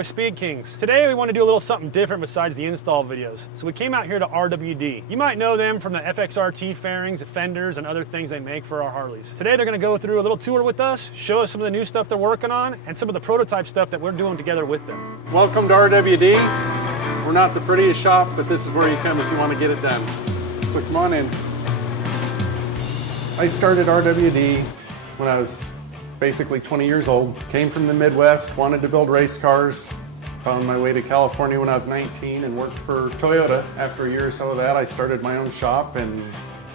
with Speed Kings. Today we want to do a little something different besides the install videos. So we came out here to RWD. You might know them from the FXRT fairings, fenders, and other things they make for our Harleys. Today they're going to go through a little tour with us, show us some of the new stuff they're working on, and some of the prototype stuff that we're doing together with them. Welcome to RWD. We're not the prettiest shop, but this is where you come if you want to get it done. So come on in. I started RWD when I was basically 20 years old. Came from the Midwest, wanted to build race cars. Found my way to California when I was 19 and worked for Toyota. After a year or so of that, I started my own shop and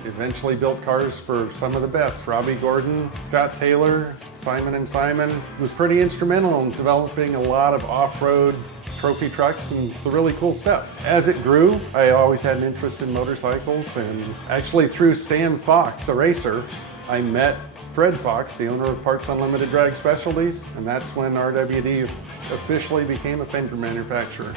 eventually built cars for some of the best. Robbie Gordon, Scott Taylor, Simon & Simon. Was pretty instrumental in developing a lot of off-road trophy trucks and the really cool stuff. As it grew, I always had an interest in motorcycles, and actually through Stan Fox, a racer, I met Fred Fox, the owner of Parts Unlimited Drag Specialties, and that's when RWD officially became a fender manufacturer.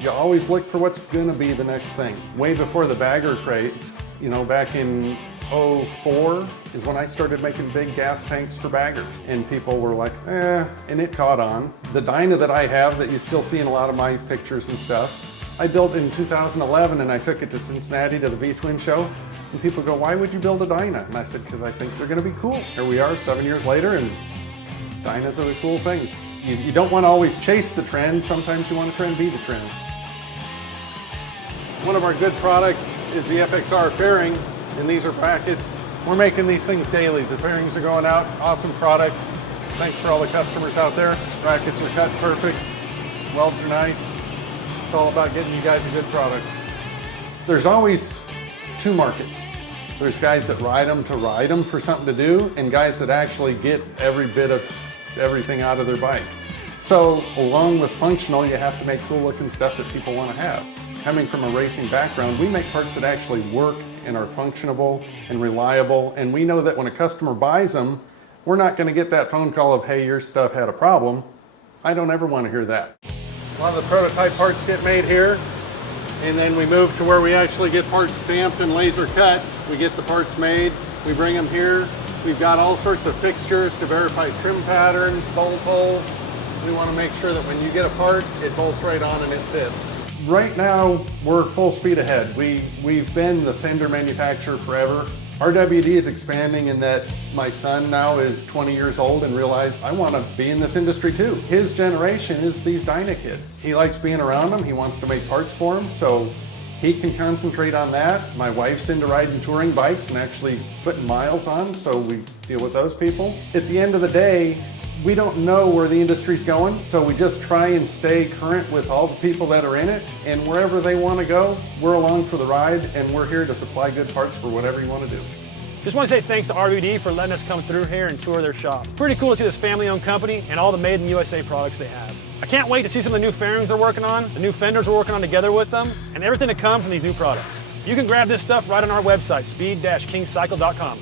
You always look for what's going to be the next thing. Way before the bagger craze, you know, back in '04 is when I started making big gas tanks for baggers, and people were like, and it caught on. The Dyna that I have that you still see in a lot of my pictures and stuff, I built in 2011, and I took it to Cincinnati to the V-Twin show, and people go, why would you build a Dyna? And I said, because I think they're going to be cool. Here we are 7 years later, and Dynas are the cool things. You don't want to always chase the trend, sometimes you want to try and be the trend. One of our good products is the FXR fairing, and these are brackets. We're making these things daily. The fairings are going out, awesome product. Thanks for all the customers out there. Brackets are cut perfect, welds are nice. It's all about getting you guys a good product. There's always two markets. There's guys that ride them to ride them for something to do, and guys that actually get every bit of everything out of their bike. So along with functional, you have to make cool looking stuff that people want to have. Coming from a racing background, we make parts that actually work and are functionable and reliable, and we know that when a customer buys them, we're not going to get that phone call of, hey, your stuff had a problem. I don't ever want to hear that. A lot of the prototype parts get made here, and then we move to where we actually get parts stamped and laser cut. We get the parts made, we bring them here. We've got all sorts of fixtures to verify trim patterns, bolt holes. We want to make sure that when you get a part, it bolts right on and it fits. Right now, we're full speed ahead. We've been the fender manufacturer forever. RWD is expanding in that my son now is 20 years old and realized I want to be in this industry too. His generation is these Dyna kids. He likes being around them. He wants to make parts for them, so he can concentrate on that. My wife's into riding touring bikes and actually putting miles on, so we deal with those people. At the end of the day, we don't know where the industry's going, so we just try and stay current with all the people that are in it, and wherever they want to go, we're along for the ride, and we're here to supply good parts for whatever you want to do. Just want to say thanks to RWD for letting us come through here and tour their shop. Pretty cool to see this family-owned company and all the made in USA products they have. I can't wait to see some of the new fairings they're working on, the new fenders we're working on together with them, and everything to come from these new products. You can grab this stuff right on our website, speed-kingcycle.com.